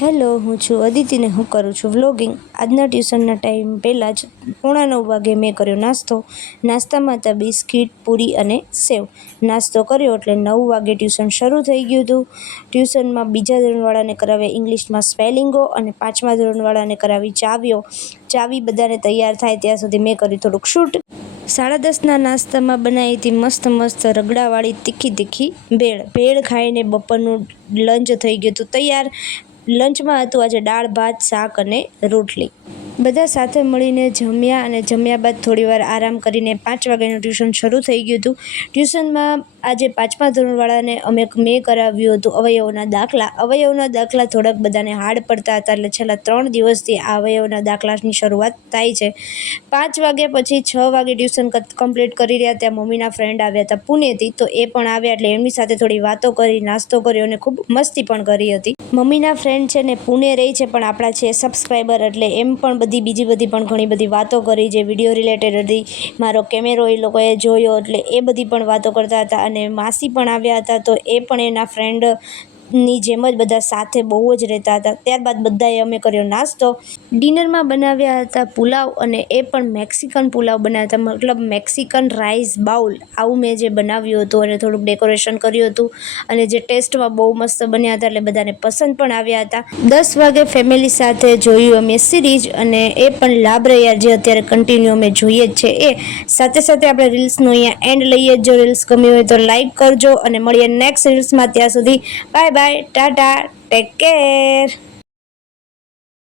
Hello, હું છું અદિતિને હું કરું છું વ્લોગિંગ. આજના ટ્યુશનના ટાઈમ પહેલાં જ પોણા નવ વાગે મેં કર્યો નાસ્તો. નાસ્તામાં હતા બિસ્કિટ, પૂરી અને સેવ. નાસ્તો કર્યો એટલે નવ વાગે ટ્યુશન શરૂ થઈ ગયું હતું. ટ્યુશનમાં બીજા ધોરણવાળાને કરાવ્યા ઇંગ્લિશમાં સ્પેલિંગો અને પાંચમા ધોરણવાળાને કરાવી ચાવીઓ. ચાવી બધાને તૈયાર થાય ત્યાં સુધી મેં કર્યું થોડુંક શૂટ. સાડા દસના નાસ્તામાં બનાવી હતી મસ્ત મસ્ત રગડાવાળી તીખી તીખી ભેળ. ભેળ ખાઈને બપોરનું લંચ થઈ ગયું હતું તૈયાર. લંચમાં હતું આજે દાળ, ભાત, શાક અને રોટલી. બધા સાથે મળીને જમ્યા અને જમ્યા બાદ થોડીવાર આરામ કરીને પાંચ વાગ્યાનું ટ્યુશન શરૂ થઈ ગયું હતું. ટ્યુશનમાં આજે પાંચમા ધોરણવાળાને અમે મેં કરાવ્યું હતું અવયવના દાખલા. અવયવના દાખલા થોડાક બધાને હાર્ડ પડતા હતા એટલે છેલ્લા ત્રણ દિવસથી આ અવયવના દાખલાની શરૂઆત થાય છે. પાંચ વાગ્યા પછી છ વાગે ટ્યુશન કમ્પ્લીટ કરી રહ્યા ત્યાં મમ્મીના ફ્રેન્ડ આવ્યા હતા પુણેથી, તો એ પણ આવ્યા એટલે એમની સાથે થોડી વાતો કરી, નાસ્તો કર્યો અને ખૂબ મસ્તી પણ કરી હતી. મમ્મીના ફ્રેન્ડ છે ને પુણે રહી છે પણ આપણા છે સબસ્ક્રાઈબર એટલે એમ પણ બધી બીજી બધી પણ ઘણી બધી વાતો કરી, જે વીડિયો રિલેટેડ હતી, મારો કેમેરો એ લોકોએ જોયો એટલે એ બધી પણ વાતો કરતા હતા અને માસી પણ આવ્યા હતા તો એ પણ એના ફ્રેન્ડ ની જેમ જ બધા સાથે બહુ જ રહેતા હતા. ત્યારબાદ બધાએ અમે કર્યો નાસ્તો. ડિનરમાં બનાવ્યા હતા પુલાવ અને એ પણ મેક્સિકન પુલાવ બનાવ્યા હતા. મતલબ મેક્સિકન રાઈસ બાઉલ આવું મેં જે બનાવ્યું હતું અને થોડુંક ડેકોરેશન કર્યું હતું અને જે ટેસ્ટમાં બહુ મસ્ત બન્યા હતા એટલે બધાને પસંદ પણ આવ્યા હતા. દસ વાગે ફેમિલી સાથે જોયું અમે સિરીઝ અને એ પણ લાભ રહ્યા જે અત્યારે કન્ટિન્યુ અમે જોઈએ જ છે એ. સાથે સાથે આપણે રીલ્સનું અહીંયા એન્ડ લઈએ. જ જો રીલ્સ ગમી હોય તો લાઈક કરજો અને મળીએ નેક્સ્ટ રીલ્સમાં. ત્યાં સુધી bye bye bye. Ta-da. Take care.